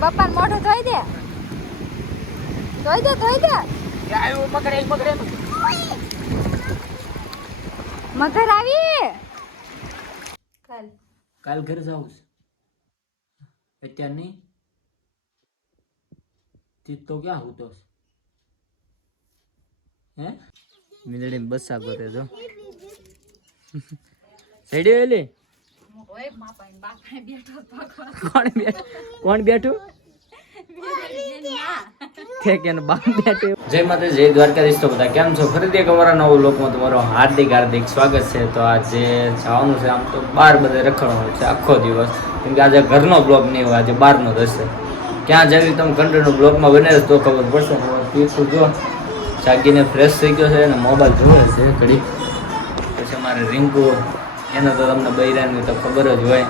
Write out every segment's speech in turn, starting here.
પપ્પા મોઢું ધોઈ દે. ધોઈ દે ધોઈ દે. મગર આવી. કાલ. કાલ ઘરે જાઉં અત્યાર નહીં. તીત તો ક્યાં હું તો હે? મીંદડી બસા કરે જો સડ્યો એલી? ઓય બાપા બાપા બેઠો પકવા કોણ બેઠું કોણ બેઠું? જય માતા જય દ્વારકાધીશ તો બધા કેમ છો? ફરીથી એક અમારા નવો લોકમાં તમારો હાર્દિક હાર્દિક સ્વાગત છે. તો આજે જવાનું છે આમ તો બાર બધે રખડવાનું છે આખો દિવસ. કેમ કે આજે ઘરનો બ્લોગ નહીં હોય આજે બહારનો થશે ક્યાં જવી તમે કંટ્રીનો બ્લોગમાં બને તો ખબર પડશે. જો. જાગીને ફ્રેશ થઈ ગયો છે અને મોબાઈલ જોવે છે ઘડી પછી અમારે રિંકુ, એનો તો તમને બૈરાની તો ખબર જ હોય.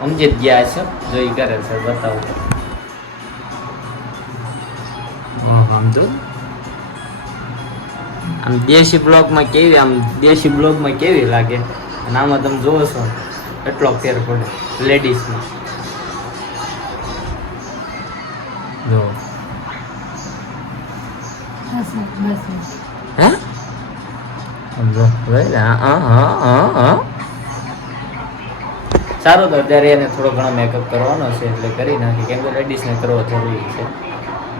સમજી જ ગયા છે જોઈ કરે છે, બતાવો. આમ આમ દેશી બ્લોગમાં કેવી, આમ દેશી બ્લોગમાં કેવી લાગે? અને આમાં તમે જોવો છો એટલો ફેર પડે લેડીઝમાં જો. સારું તો અત્યારે એને થોડો ઘણો મેકઅપ કરવાનો છે એટલે કરી નાખી. કેમ કે લેડીઝને કરવો જરૂરી છે.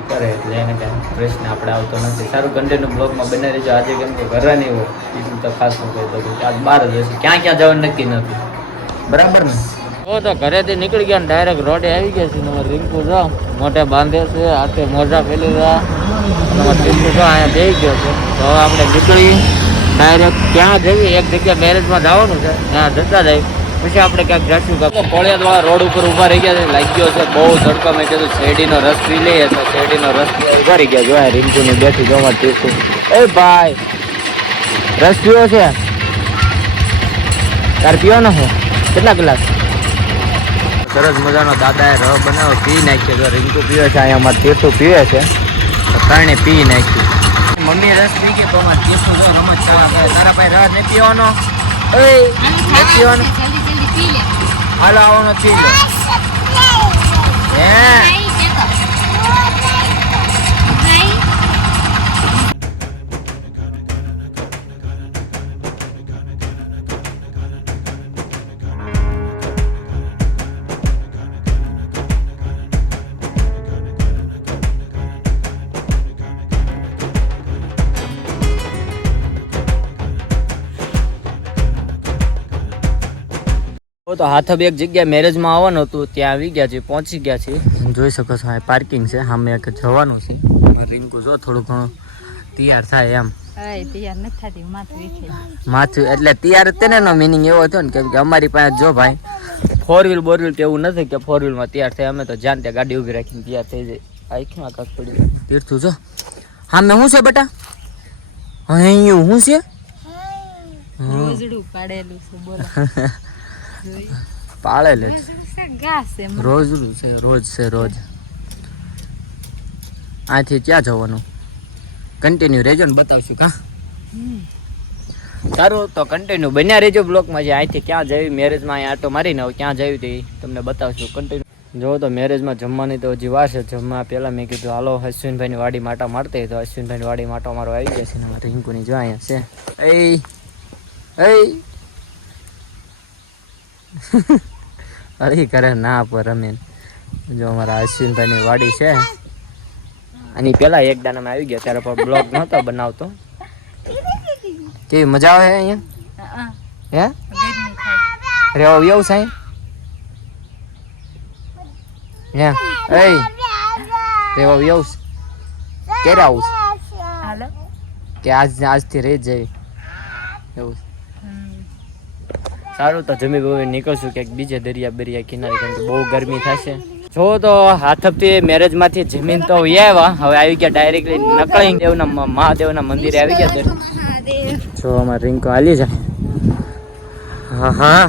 કરે એટલે એને કાંઈ પ્રશ્ન આપણે આવતો નથી. સારું કન્ટેન્ટ બ્લોગમાં બને રહેજો આજે કેમ કે ઘરે નહીં હોય. બીજું તો ખાસ હું કહી દઉં કે આજ બહાર જ હશે. ક્યાં ક્યાં જવાનું નક્કી નથી. બરાબર ને? ઓ તો ઘરેથી નીકળી ગયા ડાયરેક્ટ રોડે આવી ગયા છે રિંકુ જો મોઢે બાંધે છે. હાથે મોજા પેલી રહ્યા. રિંકુ જો અહીંયા જઈ ગયો છે. તો હવે આપણે નીકળી ડાયરેક્ટ ક્યાં જઈએ? એક જગ્યા મેરેજમાં જવાનું છે. ત્યાં જતા જાય પછી આપણે ક્યાંક જશું કે કોળિયાદવાળા રોડ ઉપર ઊભા રહી ગયા છે. લાગ્યો છે. બહુ ધડકો મેં કીધું શેરડીનો રસ પી લઈએ. તો શેરડીનો રસ ઊભા રહી ગયા જોયા રીંકુની બેઠી જોવા તીર્થું એ ભાઈ, રસ પીવો છે? તાર પીવો ને હું કેટલા ગ્લાસ? સરસ મજાનો દાદાએ રહ બનાવ્યો. પી નાખ્યો. તો રીંકુ પીવે છે, અહીંયા અમારે તીર્થું પીવે છે. તો ત્રણે પી નાખ્યું. મમ્મી રસ પી કે તો અમારે તીર્થું જો રમત ચાલા તારા પાસે રસ નહીં પીવાનો એ નહીં પીવાનો હાલો આવવાનો પી લો. હે? તો હાથબ એક જગ્યાએ મેરેજમાં આવવાનું હતું ત્યાં આવી ગયા છે પહોંચી ગયા છે જોઈ શકો છો હા પાર્કિંગ છે સામે એક જવાનું છે. રિંકુ જો થોડું ઘણું તૈયાર થાય એમ. માથું એટલે તૈયાર તેને નો મિનિંગ એવો થયો ને કેમ કે અમારી પાસે જો ભાઈ ફોર વ્હીલ બોર વ્હીલ એવું નથી કે ફોર વ્હીલમાં તૈયાર થાય અમે તો જ્યાં ત્યાં ગાડી ઊભી રાખીને તૈયાર થઈ જાય. આખીમાં કાક પડી તીર્થું જો. હા મેં શું છે બેટા? અહીં શું છે? રોજડું પાડેલું છે બોલો. પાળેલે જ. છે રોજ છે રોજ છે રોજ. આથી ક્યાં જવાનું? કન્ટિન્યુ રહેજો ને બતાવશું કા? સારું તો કન્ટિન્યુ બન્યા રહેજો બ્લોકમાં જે અહીંથી ક્યાં જવી મેરેજમાં અહીં આટો મારીને હવે ક્યાં જવી તે તમને બતાવશું. કન્ટિન્યુ જો તો મેરેજમાં જમવાની તો હજી વાર છે જમવા પહેલાં મેં કીધું હાલો અશ્વિનભાઈની વાડી માટો મારતી તો અશ્વિનભાઈની વાડી માટો મારો આવી જશે ને મારે રિંકુની જો અહીંયા છે. એ એ અરે કરે ના પર રમે જો અમારા અશ્વિનભાઈની વાડી છે. આની પેલા એક દાનામાં આવી ગયા ત્યારે પણ બ્લોગ નહોતો બનાવતો. કેવી મજા આવે અહીંયા? હે રેવો વ્યવસાય હે? એ રેવો વ્યવસાય ક્યારે આવું? કે આજ આજથી રહી જ જવી. એવું સારું તો જમી બમી નીકળશું ક્યાંક બીજે દરિયા બરિયા કિનારે, કેમ કે બહુ ગરમી થશે. જો તો હાથપથી મેરેજમાંથી જમીન તો આવ્યા. હવે આવી ગયા ડાયરેક્ટલી નકળી દેવના મહાદેવના મંદિરે આવી ગયા જો અમારે રિંકો હાલી જાય. હા હા.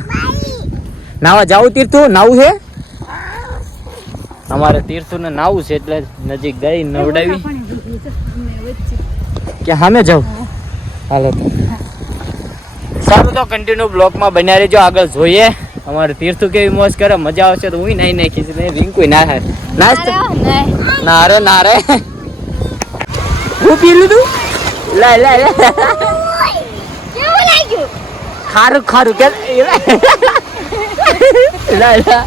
નાવા જાવું તીર્થું? નાવું છે? અમારે તીર્થું ને નાવું છે એટલે નજીક ગઈ, નવડાવી. કે સામે જાવ હાલો તો. સારું તો કન્ટિન્યુ બ્લોકમાં બન્યા રહેજો આગળ જોઈએ. અમારે તીર્થુ કેવી મોજ કરે મજા આવશે તો હું નાઈ નાખીશ ને રિંકુ ના થાય નાસ્તો. નહીં ના. રે ના રે હું પી લીધું? લે લે કેવું લાગ્યું? ખારું ખારું કે લે લા.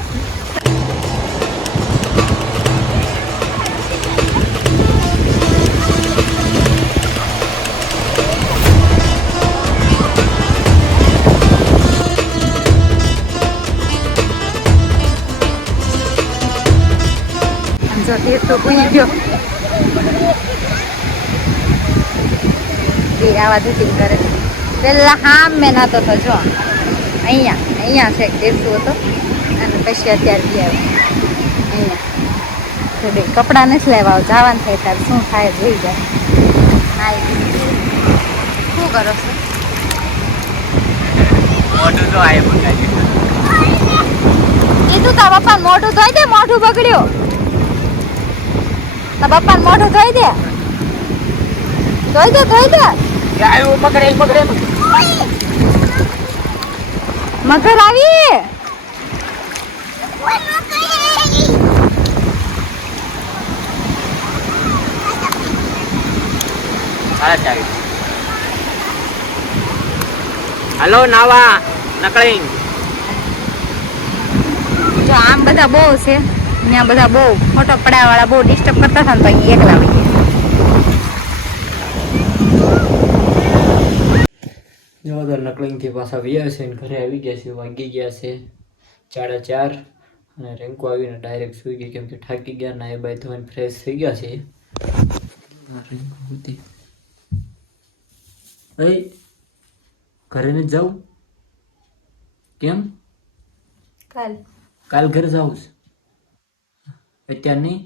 જો તીર્થ તો પૂરી ગયો એ આવા કરે પહેલાં હામ મેં નાતો તો જો અહીંયા અહીંયા છે તીર્થું હતો અને પછી અત્યારે ગયા અહીંયા તો બે કપડાં નથી લેવા જવાનું થાય ત્યારે શું થાય જોઈ જાય હા શું કરો છો મોટું તો બગાડી કીધું તા પપ્પા મોઢું ધોઈ દે મોઢું બગડ્યું તા પપ્પા મોઢું ધોઈ દે. ધોઈ દે ધોઈ દે. આયો પકડે પકડે. મગર આવી. હલો નાવા નકળી જો આમ બધા બહુ છે. ત્યાં બધા બહુ ફોટો પડાવવાળા બહુ ડિસ્ટર્બ કરતા હતા ને તો અહીં એકલા વહી. જો તો નકલિંગ પાછા વ્યા છે ને ઘરે આવી ગયા છે વાગી ગયા છે સાડા ચાર અને રેન્કો આવીને ડાયરેક્ટ સુઈ ગઈ કેમ કે થાકી ગયા ના એ બાય ધોઈને ફ્રેશ થઈ ગયા છે. રેન્કો હતી એ ઘરે નથી જાઉં? કેમ? કાલ. કાલ ઘરે જાઉં છે? અત્યાર નહીં.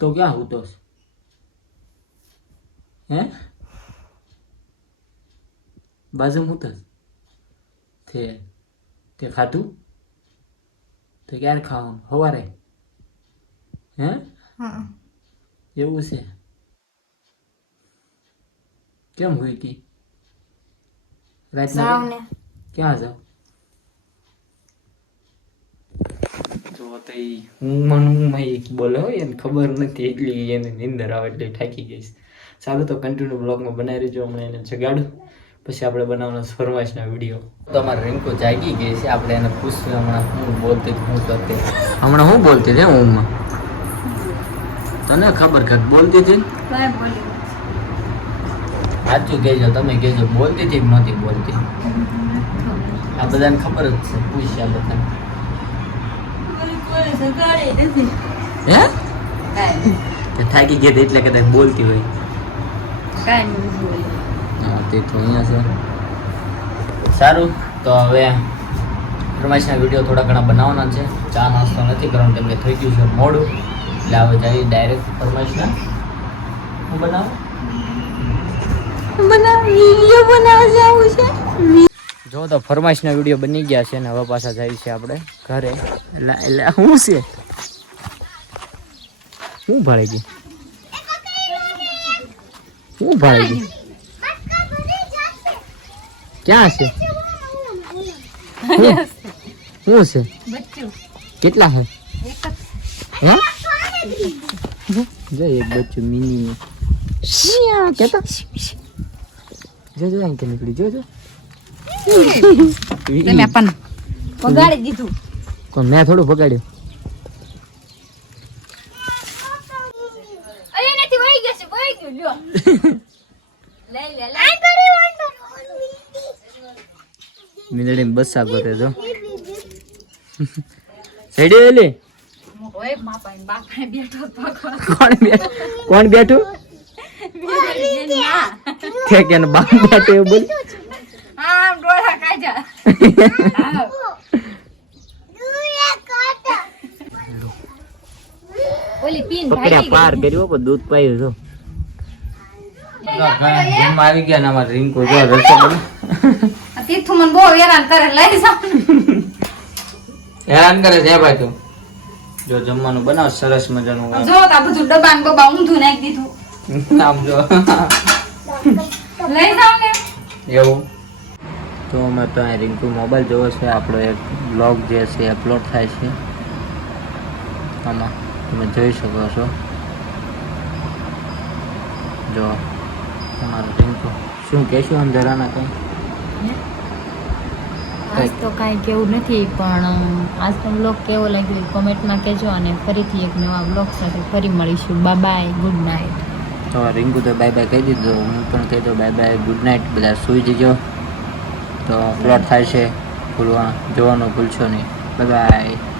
તો ક્યાં હું તો હે? બાજુ હું તો તે તે ખાધું? તો ક્યારે ખાવાનું? સવારે? હે? એવું છે. કેમ હોય કી રાતના ક્યાં જાવ તો તઈ હું મન હું મય બોલે હોય એને ખબર નથી એટલી એને નિંદર આવે એટલે થાકી ગઈશ. ચાલો તો કન્ટિન્યુ બ્લોગમાં બનાવી રહેજો હમણાં એને જગાડું. પછી આપણે બનાવવાનો ફરમાઈશના વીડિયો તો અમારે રિંકુ જાગી ગઈ છે આપણે એને પૂછ્યું હમણાં હું બોલતી હું કરતી હમણાં હું બોલતી હતી ઊંઘમાં તને ખબર કાંઈક બોલતી હતી? સાચું કહેજો તમે કહેજો બોલતી હતી કે નહોતી બોલતી? આ બધાને ખબર જ છે પૂછ્યા બધાને હે? થાકી ગયા એટલે કદાચ બોલતી હોય. હા તે તો અહીંયા છે. સારું તો હવે ફરમાઈશના વીડિયો થોડા ઘણા બનાવવાના છે. ચા નાસ્તો નથી કરવાનો કેમ કે થઈ ગયું છે મોડું. એટલે હવે જઈએ ડાયરેક્ટ ફરમાઈશના હું બનાવું? જો તો ફરમાઈશના વીડિયો બની ગયા છે ને હવે પાછા જાય છે આપણે ઘરે. એટલે એટલે શું છે? શું ભાડે ગઈ? શું ભાડે ગઈ? ક્યાં છે? શું છે? કેટલા છે હે? જો એક બચ્ચું મિની કેતા? જો જો અહીં કે નીકળી. જો જો. તમે પણ પગાડી દીધું. કોણ મેં થોડું પગાડ્યું. અહીંયા નથી વહી ગયો છે વહી ગયો લ્યો. લઈ લે લઈ. મીંદડી બસા ગોતે તો. સેડી એલી કોણ બેઠું? કોણ બેઠું? ના કે કે બાપ બેઠું એવું બોલ. ઓલી પીન પકડ્યા પાર કર્યો પણ દૂધ પાયું જો આવી ગયા ને અમારે રિંકો જો રસો બને તીર્થુ મને બહુ હેરાન કરે લઈ જાવ હેરાન કરે છે ભાઈ તું. જો જમવાનું બનાવ સરસ મજાનું જો આ બધું ડબ્બા ને બબ્બા ઊંધું નાખી દીધું. આમ જો. લઈ જાવ ને. એવું. તો અમે તો અહીં રિંકુ મોબાઈલ જોવો છે. આપણો એક બ્લોગ જે છે અપલોડ થાય છે. આમાં તમે જોઈ શકો છો. જો તમારું રિંકુ શું કહેશું અંધારાના કંઈ? આજ તો કાંઈ કેવું નથી પણ આજનો બ્લોગ કેવો લાગ્યો કોમેન્ટમાં કહેજો અને ફરીથી એક નવા બ્લોગ સાથે ફરી મળીશું. બાય બાય ગુડ નાઇટ તો રિંકુ તો બાય બાય કહી દીધું. હું પણ કહી દઉં બાય બાય ગુડ નાઇટ બધા સૂઈ જજો. તો અપલોડ થાય છે. ભૂલવા જોવાનું ભૂલશો નહીં. બાય